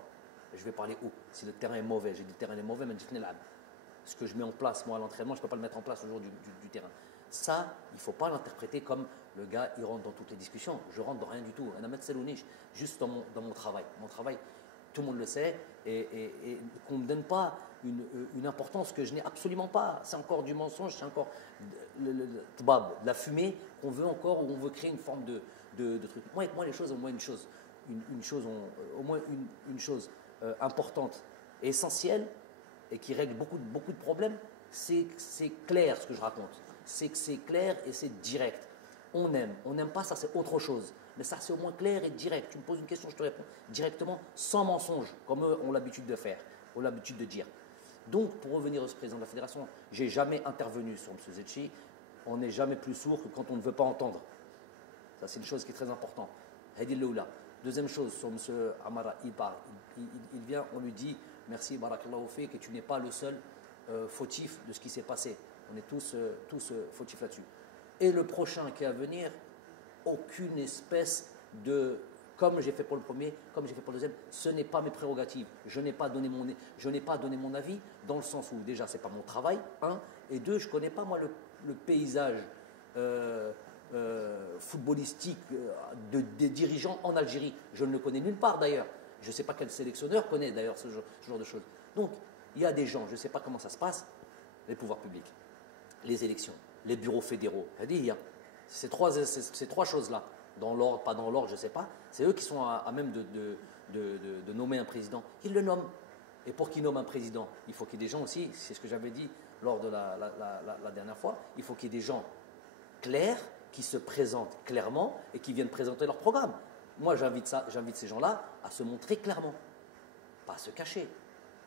Je vais parler où? Si le terrain est mauvais, j'ai dit le terrain est mauvais, mais ce que je mets en place, moi, à l'entraînement, je ne peux pas le mettre en place au jour du terrain. Ça, il ne faut pas l'interpréter comme le gars, il rentre dans toutes les discussions. Je rentre dans rien du tout. Juste dans mon travail. Mon travail, tout le monde le sait, et qu'on ne me donne pas une importance que je n'ai absolument pas. C'est encore du mensonge, c'est encore de la fumée qu'on veut encore, où on veut créer une forme de truc. Moi, les choses, au moins une chose importante et essentielle, et qui règle beaucoup de problèmes, c'est clair ce que je raconte. C'est que c'est clair et c'est direct. On n'aime pas ça, c'est autre chose. Mais ça, c'est au moins clair et direct. Tu me poses une question, je te réponds directement, sans mensonge, comme eux ont l'habitude de faire, ont l'habitude de dire. Donc, pour revenir au président de la fédération, je n'ai jamais intervenu sur M. Zetchi. On n'est jamais plus sourd que quand on ne veut pas entendre. Ça, c'est une chose qui est très importante. Hadi Loula. Deuxième chose, sur M. Amara, il vient, on lui dit merci, barakallahu fik, que tu n'es pas le seul fautif de ce qui s'est passé. On est tous fautifs là-dessus. Et le prochain qui est à venir, aucune espèce de, comme j'ai fait pour le premier, comme j'ai fait pour le deuxième, ce n'est pas mes prérogatives. Je n'ai pas donné mon avis, dans le sens où déjà ce n'est pas mon travail, un, et deux, je ne connais pas moi le paysage footballistique des dirigeants en Algérie. Je ne le connais nulle part d'ailleurs. Je ne sais pas quel sélectionneur connaît d'ailleurs ce genre de choses. Donc, il y a des gens, je ne sais pas comment ça se passe, les pouvoirs publics, les élections, les bureaux fédéraux. Ces trois choses-là, dans l'ordre, pas dans l'ordre, je ne sais pas, c'est eux qui sont à même de nommer un président. Ils le nomment. Et pour qu'ils nomment un président, il faut qu'il y ait des gens aussi, c'est ce que j'avais dit lors de la dernière fois, il faut qu'il y ait des gens clairs, qui se présentent clairement et qui viennent présenter leur programme. Moi, j'invite ces gens-là à se montrer clairement, pas à se cacher,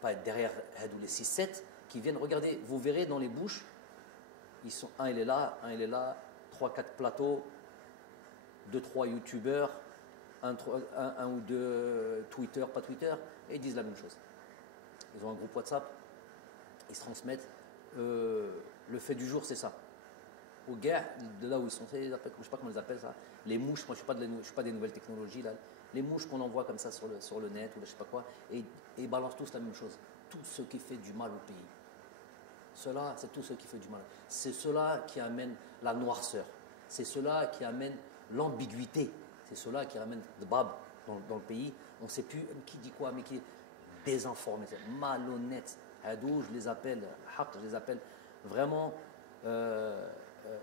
pas être derrière les 6-7 qui viennent regarder. Vous verrez dans les bouches, un il est là, 3-4 plateaux, 2-3 youtubeurs, un ou deux Twitter, pas Twitter, et ils disent la même chose. Ils ont un groupe WhatsApp, ils se transmettent. Le fait du jour, c'est ça. Aux gars, de là où ils sont, je ne sais pas comment ils appellent ça, les mouches, moi je ne suis pas des nouvelles technologies, là, les mouches qu'on envoie comme ça sur le net ou je ne sais pas quoi, et ils balancent tous la même chose. Tout ce qui fait du mal au pays. Cela, c'est tout ce qui fait du mal. C'est cela qui amène la noirceur. C'est cela qui amène l'ambiguïté. C'est cela qui amène le bab dans le pays. On ne sait plus qui dit quoi, mais qui est désinformé, malhonnête. Hadou, je les appelle vraiment.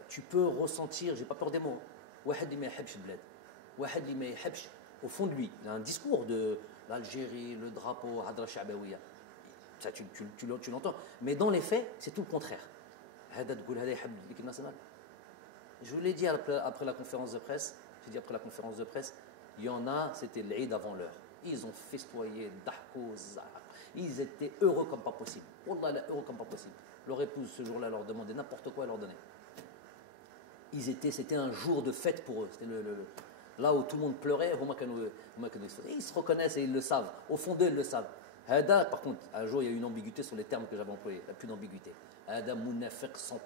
Tu peux ressentir, j'ai pas peur des mots, au fond de lui, il a un discours de l'Algérie, le drapeau, Hadra Sha'bawiya. Ça, tu l'entends. Mais dans les faits, c'est tout le contraire. Je vous l'ai dit après la conférence de presse, il y en a, c'était l'Eid avant l'heure. Ils ont festoyé, ils étaient heureux comme pas possible. Wallah, heureux comme pas possible. Leur épouse, ce jour-là, leur demandait n'importe quoi, elle leur donnait. C'était un jour de fête pour eux. C'était là où tout le monde pleurait, ils se reconnaissent et ils le savent. Au fond d'eux, ils le savent. Par contre, un jour, il y a eu une ambiguïté sur les termes que j'avais employés. Il n'y a plus d'ambiguïté. Hada munafiq 100%.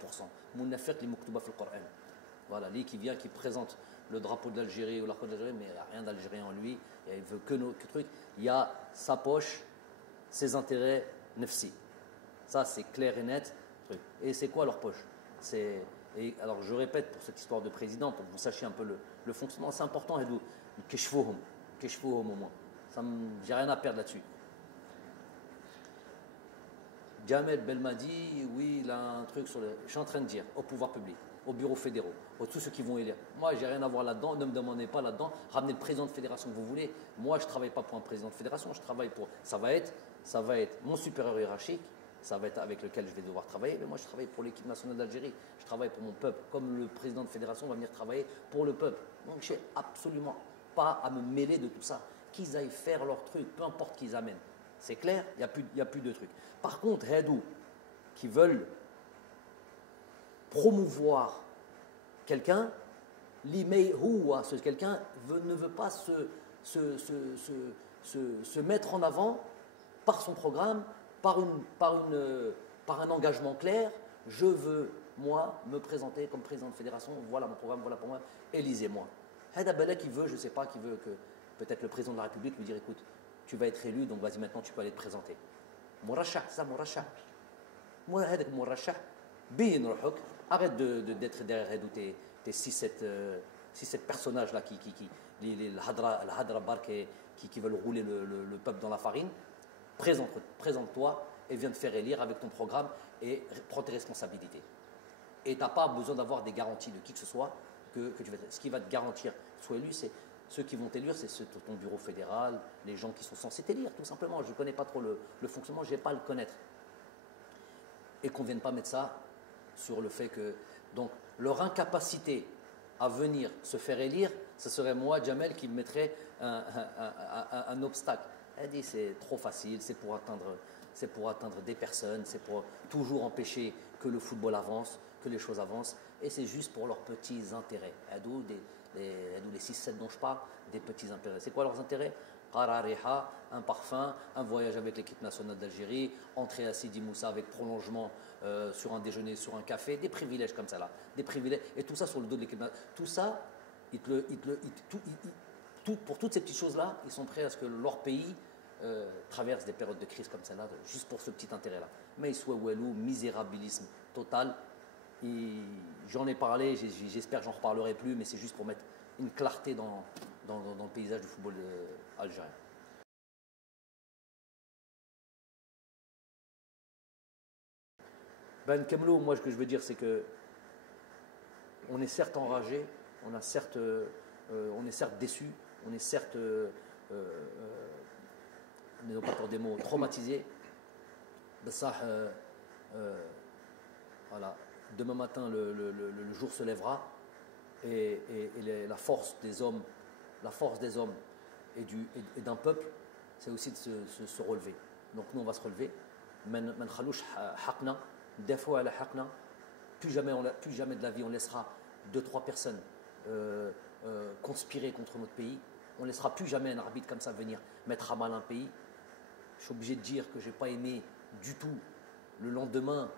Munafiq li muktuba fil Qur'an. Voilà, lui qui vient, qui présente le drapeau de l'Algérie ou l'arc de l'Algérie, mais il n'y a rien d'algérien en lui. Il veut que truc. Il y a sa poche, ses intérêts, nefsi. Ça, c'est clair et net. Et c'est quoi leur poche? Et alors, je répète pour cette histoire de président, pour que vous sachiez un peu le fonctionnement, c'est important. Keshfouhum au moins. J'ai rien à perdre là-dessus. Jamel Belmadi, oui, il a un truc sur le. Je suis en train de dire au pouvoir public, aux bureaux fédéraux, à tous ceux qui vont élire. Moi, j'ai rien à voir là-dedans, ne me demandez pas là-dedans. Ramenez le président de fédération que vous voulez. Moi, je ne travaille pas pour un président de fédération, je travaille pour. Ça va être mon supérieur hiérarchique, ça va être avec lequel je vais devoir travailler. Mais moi, je travaille pour l'équipe nationale d'Algérie, je travaille pour mon peuple. Comme le président de fédération va venir travailler pour le peuple. Donc, je n'ai absolument pas à me mêler de tout ça. Qu'ils aillent faire leur truc, peu importe qu'ils amènent. C'est clair, il n'y a plus de trucs. Par contre, Hadou, qui veulent promouvoir quelqu'un, l'email ou ce quelqu'un ne veut pas se mettre en avant par son programme, par un engagement clair. Je veux, moi, me présenter comme président de fédération. Voilà mon programme, voilà pour moi. Élisez-moi. Hadda Bala qui veut, je ne sais pas, qui veut que peut-être le président de la République lui dise écoute, tu vas être élu, donc vas-y maintenant tu peux aller te présenter. Morachah, ça Morachah. Moi, هذاك Morachah, bien روحك. Arrête d'être derrière tes 6-7 personnages là les Hadra Bar qui veulent rouler le peuple dans la farine. Présente-toi et viens te faire élire avec ton programme et prends tes responsabilités. Et tu n'as pas besoin d'avoir des garanties de qui que ce soit que tu vas. Ce qui va te garantir sois élu, c'est ceux qui vont t'élire, c'est ton bureau fédéral, les gens qui sont censés t'élire, tout simplement. Je ne connais pas trop le fonctionnement, je ne vais pas le connaître. Et qu'on ne vienne pas mettre ça sur le fait que. Donc, leur incapacité à venir se faire élire, ce serait moi, Jamel, qui me mettrait un obstacle. Elle dit c'est trop facile, c'est pour atteindre des personnes, c'est pour toujours empêcher que le football avance, que les choses avancent, et c'est juste pour leurs petits intérêts. D'où les 6-7 dont je parle, des petits intérêts. C'est quoi leurs intérêts? Qarariha, un parfum, un voyage avec l'équipe nationale d'Algérie, entrer à Sidi Moussa avec prolongement sur un déjeuner, sur un café, des privilèges comme ça là, des privilèges, et tout ça sur le dos de l'équipe nationale. Tout ça, pour toutes ces petites choses-là, ils sont prêts à ce que leur pays traverse des périodes de crise comme celle-là, juste pour ce petit intérêt-là. Mais soit Walou, misérabilisme total. J'en ai parlé, j'espère que j'en reparlerai plus, mais c'est juste pour mettre une clarté dans le paysage du football algérien. Ben Kemlo, moi ce que je veux dire c'est que on est certes enragé, on est certes déçu, on est certes, n'ayons pas peur des mots, traumatisé. Ben ça, voilà. Demain matin, le jour se lèvera et la force des hommes et d'un peuple, c'est aussi de se relever. Donc nous, on va se relever. Plus jamais de la vie, on laissera 2-3 personnes conspirer contre notre pays. On ne laissera plus jamais un arbitre comme ça venir mettre à mal un pays. Je suis obligé de dire que je n'ai pas aimé du tout le lendemain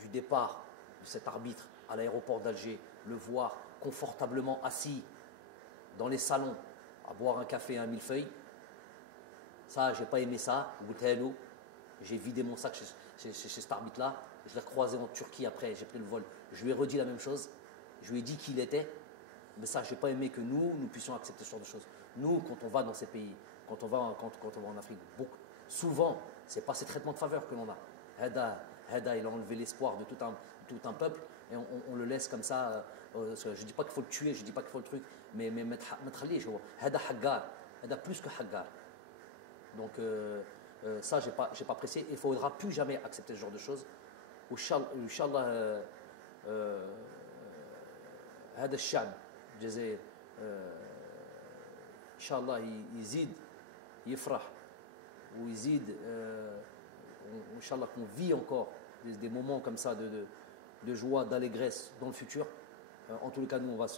du départ de cet arbitre à l'aéroport d'Alger, le voir confortablement assis dans les salons à boire un café et un millefeuille. Ça, j'ai pas aimé ça. J'ai vidé mon sac chez cet arbitre-là. Je l'ai croisé en Turquie après, j'ai pris le vol. Je lui ai redit la même chose. Je lui ai dit qui il était. Mais ça, j'ai pas aimé que nous puissions accepter ce genre de choses. Nous, quand on va dans ces pays, quand on va en Afrique, souvent, c'est pas ces traitements de faveur que l'on a. Hada, il a enlevé l'espoir de tout un peuple et on le laisse comme ça. Je ne dis pas qu'il faut le tuer, je ne dis pas qu'il faut le truc, mais mettre Hada Haggar, Hada plus que Haggar. Donc ça, j'ai pas apprécié. Il ne faudra plus jamais accepter ce genre de choses. Inch'Allah, هذا الشعب الجزائر إن شاء الله يزيد يفرح ويزيد إن شاء الله qu'on vit encore des moments comme ça de joie, d'allégresse dans le futur. En tous les cas, nous, on va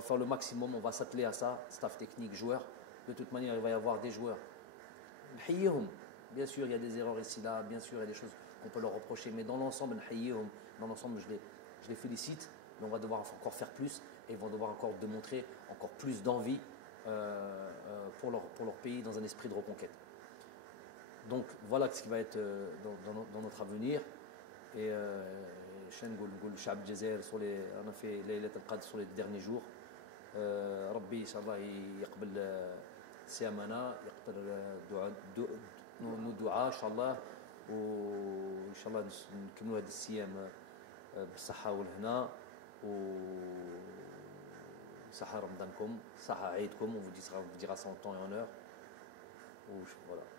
faire le maximum, on va s'atteler à ça, staff technique, joueurs. De toute manière, il va y avoir des joueurs. Bien sûr, il y a des erreurs ici, là, bien sûr, il y a des choses qu'on peut leur reprocher, mais dans l'ensemble, je les félicite, mais on va devoir encore faire plus et ils vont devoir encore démontrer encore plus d'envie pour leur pays dans un esprit de reconquête. Donc voilà ce qui va être dans notre avenir. Et on a fait Laylat al-Qadr sur les derniers jours. Rabbi, Inch'Allah, صيامنا يقدر دعاء ندعاء ان شاء الله، وان شاء الله نكملوا هذا الصيام بالصحه والهنا، وصحه رمضانكم، صحه عيدكم، on vous dira son temps et honneur. Voilà.